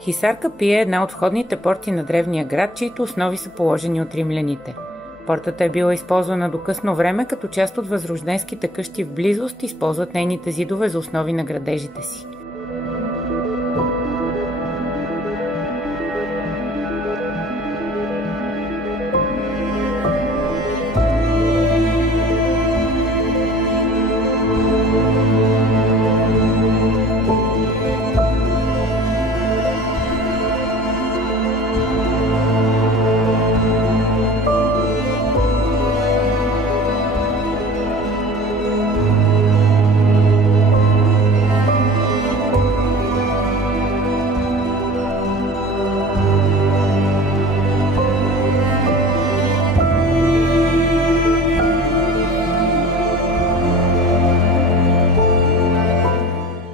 Хисар Капи е една от входните порти на древния град, чието основи са положени от римляните. Портата е била използвана до късно време, като част от възрожденските къщи в близост използват нейните зидове за основи на градежите си.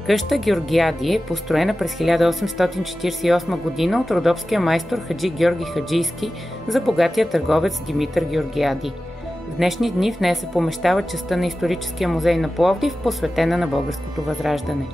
Къща Георгиади е построена през 1848 година от родопския майстор Хаджи Георги Хаджийски за богатия търговец Димитър Георгиади. В днешни дни в нея се помещава частта на Историческия музей на Пловдив, посветена на българското възраждане.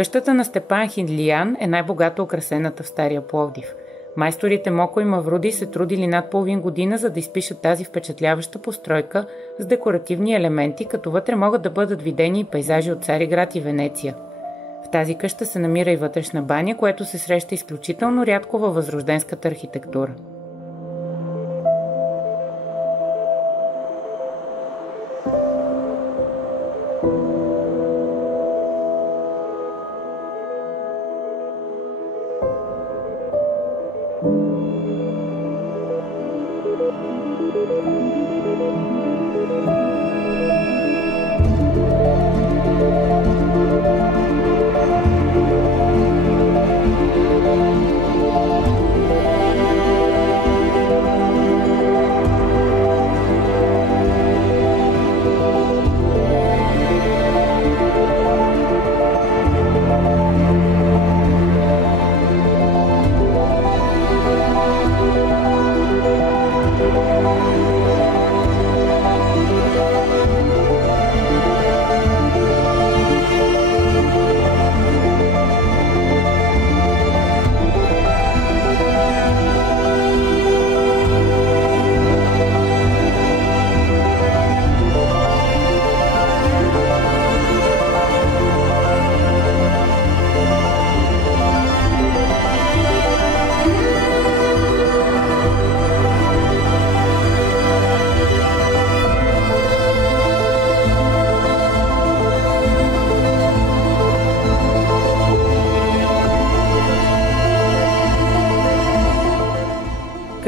Къщата на Степан Хиндлиян е най-богато украсената в Стария Пловдив. Майсторите Моко и Мавруди се трудили над половин година, за да изпишат тази впечатляваща постройка с декоративни елементи, като вътре могат да бъдат видени и пейзажи от Цариград и Венеция. В тази къща се намира и вътрешна баня, което се среща изключително рядко във възрожденската архитектура.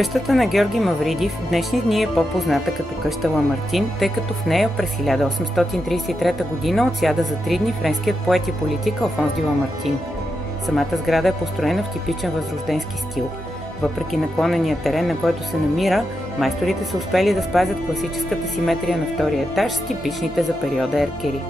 Къщата на Георги Мавриди в днешни дни е по-позната като къща Ламартин, тъй като в нея през 1833 г. отсяда за 3 дни френският поет и политик Алфонс ди Ламартин. Самата сграда е построена в типичен възрожденски стил. Въпреки наклонения терен, на който се намира, майсторите са успели да спазят класическата симетрия на втория етаж с типичните за периода еркери.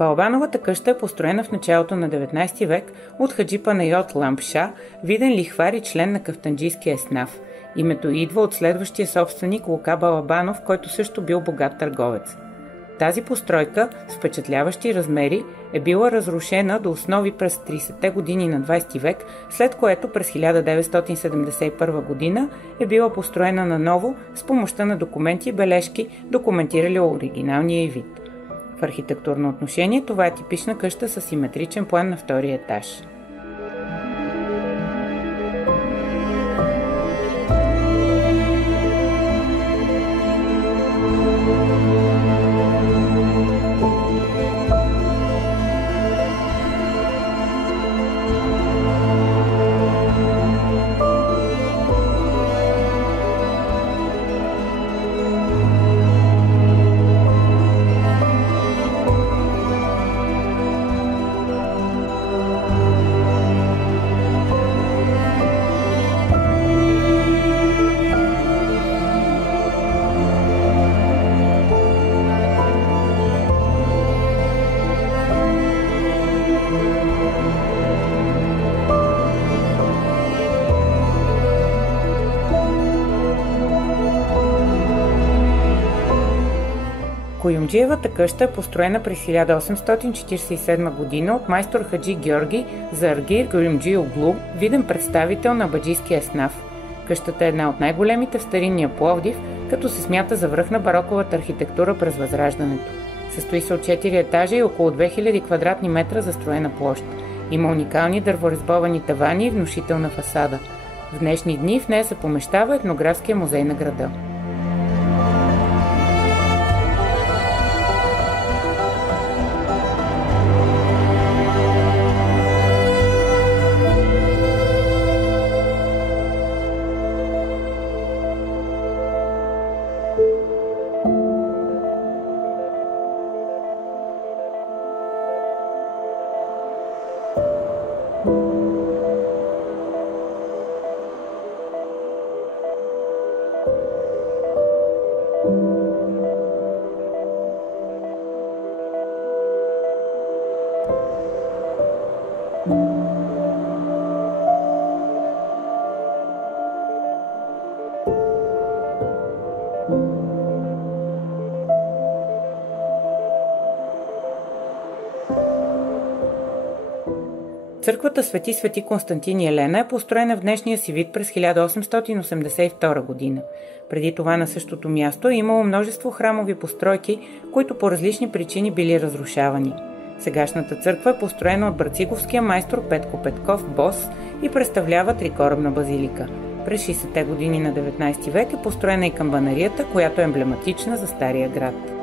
Балабановата къща е построена в началото на 19 век от хаджи Панайот Лампша, виден лихвар и член на кафтанджийския еснаф. Името идва от следващия собственик Лука Балабанов, който също бил богат търговец. Тази постройка с впечатляващи размери е била разрушена до основи през 30-те години на 20 век, след което през 1971 година е била построена наново с помощта на документи и бележки, документирали оригиналния й вид. В архитектурно отношение това е типична къща с симетричен план на втория етаж. Куюмджиевата къща е построена през 1847 година от майстор хаджи Георги Зааргир Куюмджиоглу, виден представител на абаджийския еснаф. Къщата е една от най-големите в старинния Пловдив, като се смята за връх на бароковата архитектура през Възраждането. Състои се от 4 етажа и около 2000 квадратни метра застроена площ. Има уникални дърворезбовани тавани и внушителна фасада. В днешни дни в нея се помещава етнографския музей на града. Църквата Свети Константин и Елена е построена в днешния си вид през 1882 година. Преди това на същото място е имало множество храмови постройки, които по различни причини били разрушавани. Сегашната църква е построена от брациговския майстор Петко Петков Бос и представлява трикорабна базилика. През 60-те години на 19 век е построена и камбанарията, която е емблематична за Стария град.